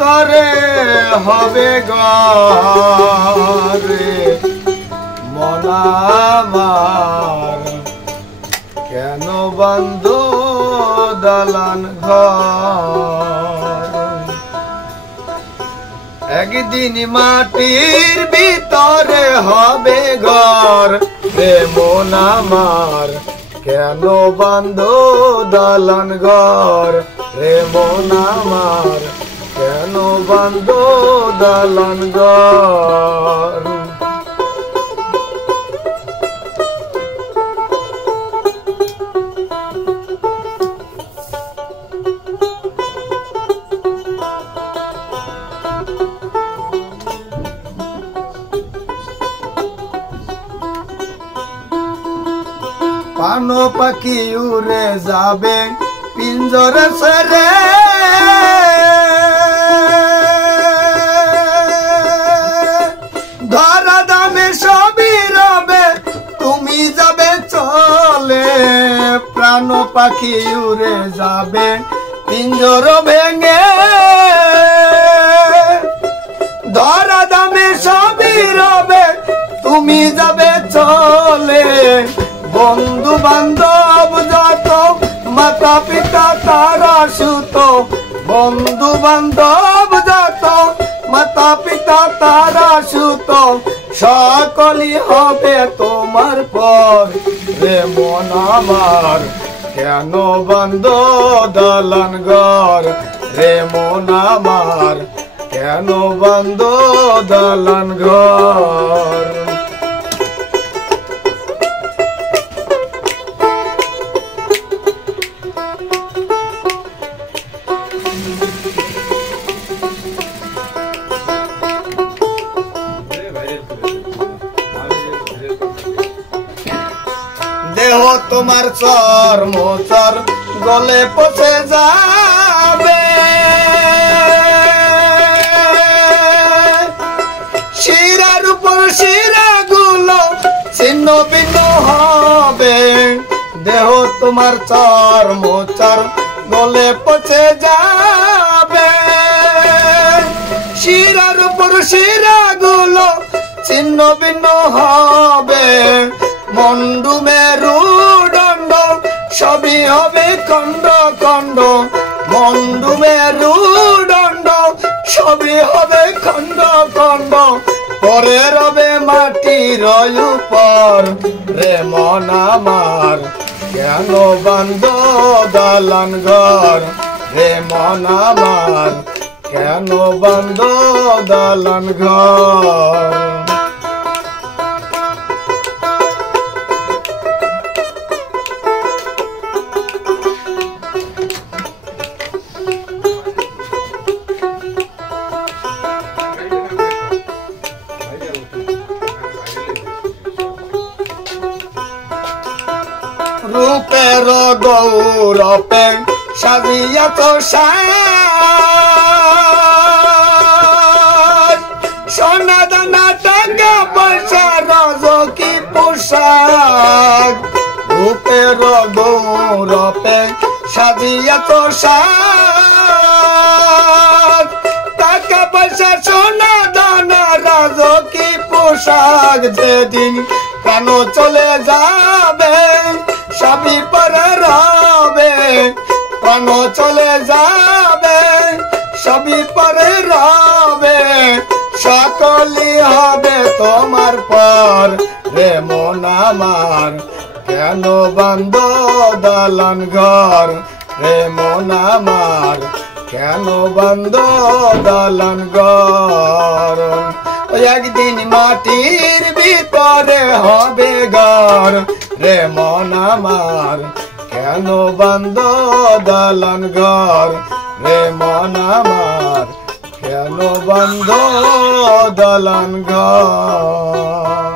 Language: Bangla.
ভিতরে হবে ঘরে মন আমার কেন বন্ধ দালান ঘর একদিন মাটির ভিতরে হবে ঘর রে মন আমার কেন বন্ধ দালান ঘর রে মন আমার কেন বন্ধ দালান ঘর পানো পাখি উড়ে যাবে পিঞ্জরে ছেড়ে ধরা দামে সবই রবে তুমি যাবে চলে প্রাণ পাখি উড়ে যাবে পিঞ্জর ভেঙে ধরা দামে সবই রবে তুমি যাবে চলে বন্ধু বান্ধব যত মাতা পিতা তারা সুত বন্ধু বান্ধব যত মাতা পিতা তারা সুত সকলই হবে তোমার পর রে মন আমার কেন বন্ধ দালান ঘর রে মন আমার কেন বন্ধ দালান ঘর দেহ তোমার চর্ম চর গলে পচে যাবে শিরার উপর শিরা গুলো ছিন্ন ভিন্ন হবে দেহ তোমার চর্ম চর গলে পচে যাবে শিরার উপর শিরা গুলো ছিন্ন ভিন্ন হবে মন্ডু মেরুদণ্ড সবই হবে খণ্ড খণ্ড মন্ডু মেরুদণ্ড সবই হবে খণ্ড খণ্ড পরে রবে মাটির উপর রে মন আমার কেন বন্ধ দালান ঘর রে মন আমার কেন বন্ধ দালান ঘর রূপের গৌরবে সাজিয়া তো সোনা দানা টাকা পয়সা রজকি পোশাক রূপের গৌরবে সাজিয়া তো টাকা পয়সা সোনা দানা রজকি পোশাক যেদিন কেন চলে যাবে সবই পরে রবে কেন চলে যাবে সবই পরে রবে সকলই হবে তোমার পর রে মন আমার কেন বন্ধ দালান ঘর রে মন আমার কেন বন্ধ দালান ঘর একদিন মাটির ভিতরে হবে ঘর রে মন আমার কেন বন্ধ দালান ঘর রে মন আমার কেন বন্ধ দালান ঘর।